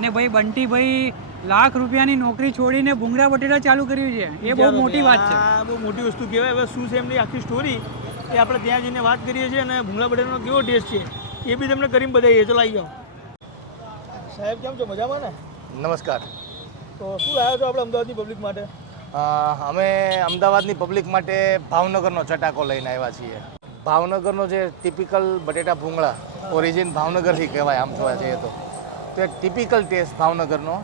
અને ભાઈ બંટીભાઈ લાખ રૂપિયાની નોકરી છોડીને ભૂંગળા બટેટા ચાલુ કર્યું છે. એ બહુ મોટી વાત છે. બહુ મોટી વસ્તુ કહેવાય. હવે શું છે એમની આખી સ્ટોરી એ આપણે ત્યાં જઈને વાત કરીએ છીએ અને ભૂંગળા બટેટાનો કેવો ટેસ્ટ છે એ બી તમને કરીને બતાવીએ. ચલો આવી જાઓ. સાહેબ કેમ છો? મજામાં ને? નમસ્કાર. તો શું લાવ્યો છો આપણે અમદાવાદની પબ્લિક માટે? અમે અમદાવાદની પબ્લિક માટે ભાવનગરનો ચટાકો લઈને આવ્યા છીએ. ભાવનગરનો જે ટિપિકલ બટેટા ભૂંગળા ઓરિજિન ભાવનગરથી કહેવાય આમ જોવા જઈએ તો. તો એક ટિપિકલ ટેસ્ટ ભાવનગરનો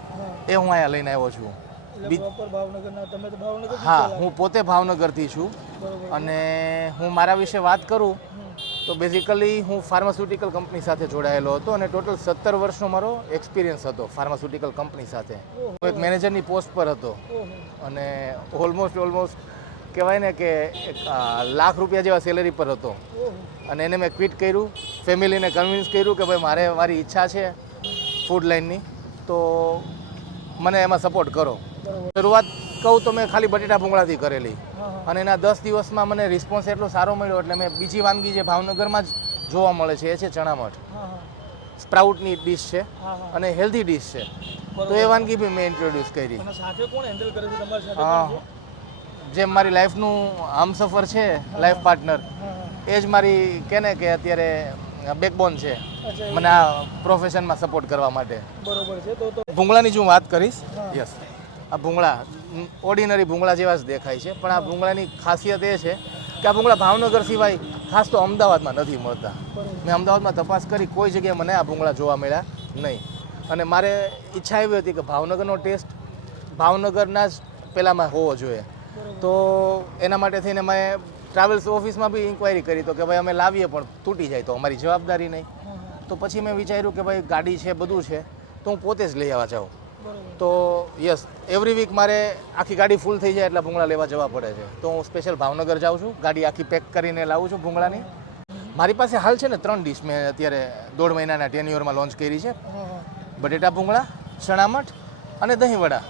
એ હું અહીંયા લઈને આવ્યો છું. હા હું પોતે ભાવનગરથી છું. અને હું મારા વિશે વાત કરું તો બેઝિકલી હું ફાર્માસ્યુટિકલ કંપની સાથે જોડાયેલો હતો અને ટોટલ સત્તર વર્ષનો મારો એક્સપિરિયન્સ હતો ફાર્માસ્યુટિકલ કંપની સાથે. હું એક મેનેજરની પોસ્ટ પર હતો. અને ઓલમોસ્ટ ઓલમોસ્ટ કહેવાય ને કે લાખ રૂપિયા જેવા સેલેરી પર હતો. અને એને મેં ક્વિટ કર્યું. ફેમિલીને કન્વિન્સ કર્યું કે ભાઈ મારે મારી ઈચ્છા છે. ફૂડ લાઇનની તો મને એમાં સપોર્ટ કરો. શરૂઆત કહું તો મેં ખાલી બટેટા ભૂંગળાથી કરેલી. અને એના દસ દિવસમાં મને રિસ્પોન્સ એટલો સારો મળ્યો એટલે મેં બીજી વાનગી જે ભાવનગરમાં જ જોવા મળે છે એ છે ચણામઠ સ્પ્રાઉટની ડીશ છે અને હેલ્ધી ડીશ છે. તો એ વાનગી બી મેં ઇન્ટ્રોડ્યુસ કરી. જેમ મારી લાઈફનું આમસફર છે લાઈફ પાર્ટનર એ જ મારી કે ને કે અત્યારે બેકબોન છે. મને આ પ્રોફેશનમાં સપોર્ટ કરવા માટે. બરોબર છે તો ભૂંગળાની જો હું વાત કરીશ. યસ આ ભૂંગળા ઓર્ડિનરી ભૂંગળા જેવા જ દેખાય છે પણ આ ભૂંગળાની ખાસિયત એ છે કે આ ભૂંગળા ભાવનગર સિવાય ખાસ તો અમદાવાદમાં નથી મળતા. મેં અમદાવાદમાં તપાસ કરી કોઈ જગ્યાએ મને આ ભૂંગળા જોવા મળ્યા નહીં. અને મારે ઈચ્છા એવી હતી કે ભાવનગરનો ટેસ્ટ ભાવનગરના જ પહેલાંમાં હોવો જોઈએ. તો એના માટે થઈને મેં ટ્રાવેલ્સ ઓફિસમાં બી ઇન્ક્વાયરી કરી તો કે ભાઈ અમે લાવીએ પણ તૂટી જાય તો અમારી જવાબદારી નહીં. તો પછી મેં વિચાર્યું કે ભાઈ ગાડી છે બધું છે તો હું પોતે જ લઈ આવવા જાઉં. તો યસ એવરી વીક મારે આખી ગાડી ફૂલ થઈ જાય એટલે ભૂંગળા લેવા જવા પડે છે. તો હું સ્પેશિયલ ભાવનગર જાઉં છું ગાડી આખી પેક કરીને લાવું છું ભૂંગળાની. મારી પાસે હાલ છે ને ત્રણ ડીશ મેં અત્યારે દોઢ મહિનાના ટેન્યુઅરમાં લોન્ચ કરી છે. બટેટા ભૂંગળા ચણામઠ અને દહીંવડા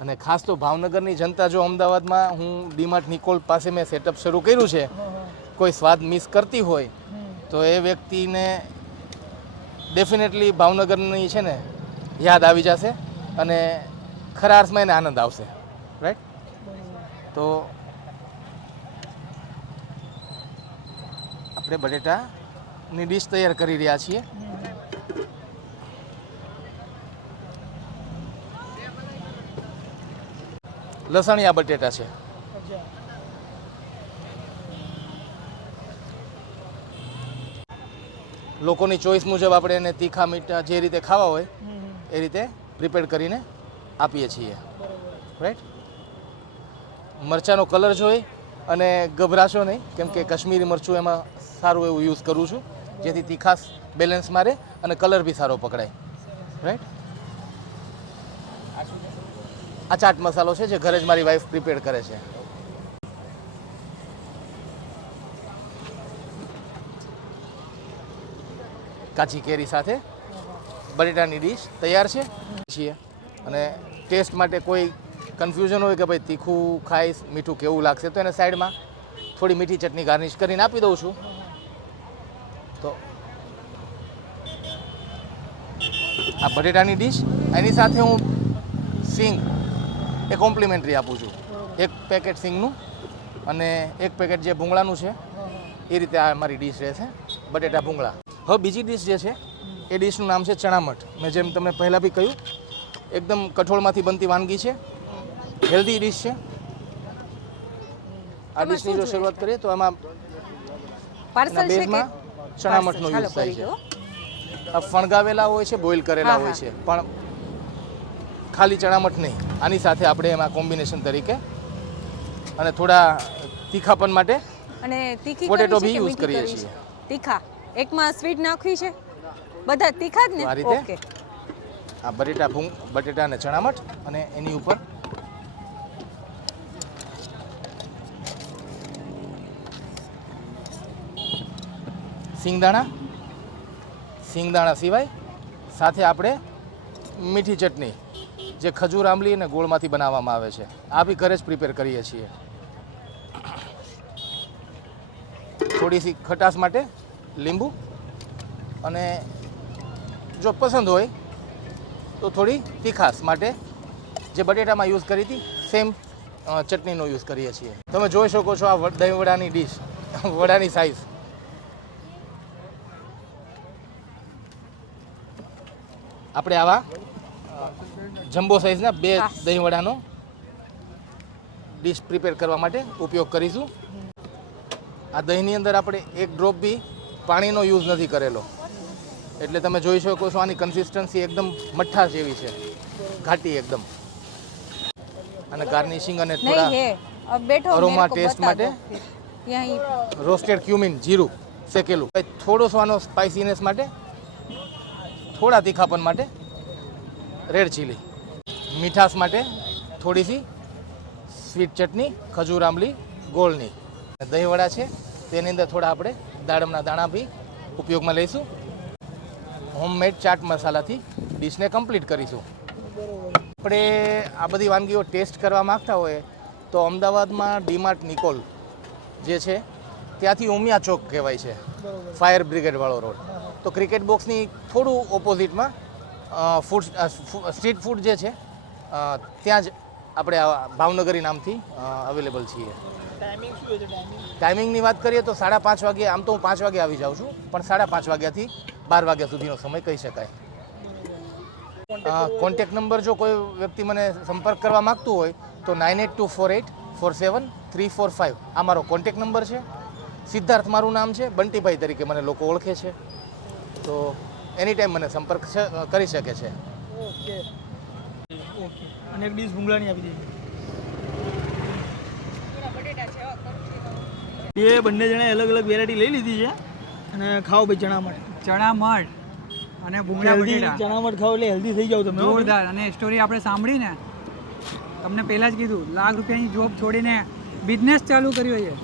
અને ખાસ તો ભાવનગરની જનતા જો અમદાવાદમાં હું ડીમાર્ટ નિકોલ પાસે મેં સેટઅપ શરૂ કર્યું છે કોઈ સ્વાદ મિસ કરતી હોય. તો એ વ્યક્તિને ડેફિનેટલી ભાવનગરની છે ને યાદ આવી જશે અને ખરા અર્થમાં એને આનંદ આવશે. રાઈટ તો આપણે બટેટાની ડીશ તૈયાર કરી રહ્યા છીએ. લસણિયા બટેટા છે. લોકોની ચોઈસ મુજબ આપણે એને તીખા મીઠા જે રીતે ખાવા હોય. એ રીતે પ્રિપેર કરીને આપીએ છીએ. રાઈટ મરચાંનો કલર જોઈ અને ગભરાશો નહીં કેમ કે કાશ્મીરી મરચું એમાં સારું એવું યુઝ કરું છું. જેથી તીખાશ બેલેન્સ મારે અને કલર બી સારો પકડાય. રાઈટ આ ચાટ મસાલો છે જે ઘરે જ મારી વાઈફ પ્રિપેર કરે છે. કાચી કેરી સાથે બટેટાની ડીશ તૈયાર છે. છીએ. અને ટેસ્ટ માટે કોઈ કન્ફ્યુઝન હોય કે ભાઈ તીખું ખાઈશ, મીઠું કેવું લાગશે, તો એને સાઈડમાં થોડી મીઠી ચટણી ગાર્નિશ કરીને આપી દઉં છું. તો આ બટેટાની ડીશ, એની સાથે હું સિંગ, એ કોમ્પ્લિમેન્ટરી આપું છું. એક પેકેટ સિંગનું અને એક પેકેટ જે ભૂંગળાનું છે, એ રીતે આ મારી ડીશ રહેશે, બટેટા ભૂંગળા. હવે બીજી ડીશ જે છે એ ડીશનું નામ છે ચણામઠ. મેં જેમ તમને પહેલાં બી કહ્યું એકદમ કઠોળમાંથી બનતી વાનગી છે. હેલ્ધી ડીશ છે. આ ડીશની જો શરૂઆત કરીએ તો આમાં બેઝમાં ચણામઠનો યુઝ થાય છે. આ ફણગાવેલા હોય છે બોઇલ કરેલા હોય છે પણ ખાલી ચણામઠ નહીં. આની સાથે આપણે એમાં કોમ્બિનેશન તરીકે અને થોડા તીખાપન માટે અને તીખી પોટેટો બી મીઠી કરીએ છીએ. તીખા. એકમાં સ્વીટ નાખવી છે? બધા તીખા જ ને? ઓકે. આ બટેટા ભૂંગ બટેટા અને ચણામઠ અને એની ઉપર સિંગદાણા સિંગદાણા સિવાય સાથે આપણે મીઠી ચટણી જે ખજૂર આંબલી અને ગોળમાંથી બનાવવામાં આવે છે. આ બી ઘરે જ પ્રિપેર કરીએ છીએ. થોડી સી ખટાશ માટે લીંબુ. અને જો પસંદ હોય તો થોડી તીખાસ માટે જે બટેટામાં યુઝ કરી હતી સેમ ચટણીનો યુઝ કરીએ છીએ. તમે જોઈ શકો છો આ દહીં વડાની ડીશ વડાની સાઈઝ આપણે આવા જમ્બો સાઈઝના બે. દહીં વડાનો ડીશ પ્રિપેર કરવા માટે ઉપયોગ કરીશું. આ દહીંની અંદર આપણે એક ડ્રોપ બી પાણીનો યુઝ નથી કરેલો. એટલે તમે જોઈ શકો છો આની કન્સિસ્ટન્સી એકદમ મઠ્ઠા જેવી છે. ઘાટી એકદમ. અને ગાર્નિશિંગ અને થોડા અરોમા ટેસ્ટ માટે રોસ્ટેડ ક્યુમિન જીરું શેકેલું. થોડો સો આનો સ્પાઇસીનેસ માટે થોડા તીખાપન માટે રેડ ચીલી મીઠાશ માટે થોડી સી સ્વીટ ચટણી ખજૂર આંબલી ગોળની. દહીં વડા છે તેની અંદર થોડા આપણે દાડમના દાણા બી ઉપયોગમાં લઈશું. હોમમેડ ચાટ મસાલાથી ડીશને કમ્પ્લીટ કરીશું. આપણે આ બધી વાનગીઓ ટેસ્ટ કરવા માંગતા હોય તો અમદાવાદમાં ડીમાર્ટ નિકોલ જે છે, ત્યાંથી ઉમિયા ચોક કહેવાય છે, ફાયર બ્રિગેડવાળો રોડ. તો ક્રિકેટ બોક્સની થોડું ઓપોઝિટમાં ફૂડ સ્ટ્રીટ ફૂડ જે છે ત્યાં જ આપણે ભાવનગરી નામથી અવેલેબલ છીએ. ટાઈમિંગની વાત કરીએ તો સાડા પાંચ વાગે આમ તો હું પાંચ વાગે આવી જાઉં છું પણ સાડા પાંચ વાગ્યાથી બાર વાગ્યા સુધીનો સમય કહી શકાય. કોન્ટેક નંબર જો કોઈ વ્યક્તિ મને સંપર્ક કરવા માગતું હોય તો nine eight two four eight four seven three four five આ મારો કોન્ટેક નંબર છે. સિદ્ધાર્થ મારું નામ છે. બંટીભાઈ તરીકે મને લોકો ઓળખે છે. તો એની ટાઈમ મને સંપર્ક કરી શકે છે. Okay okay. અને એક ડીશ ભૂંગળાની આપી દેજો. એ બંને જણાએ અલગ અલગ વેરાયટી લઈ લીધી છે અને ખાઓ ભાઈ ચણા મઠ. ચણા મઠ અને ભૂંગળા બટેટા. ચણા મઠ ખાઓ એટલે હેલ્ધી થઈ જાવ તમે જોરદાર. અને સ્ટોરી આપણે સાંભળીને તમને પહેલા જ કીધું. લાખ રૂપિયાની જોબ છોડીને બિઝનેસ ચાલુ કર્યો છે.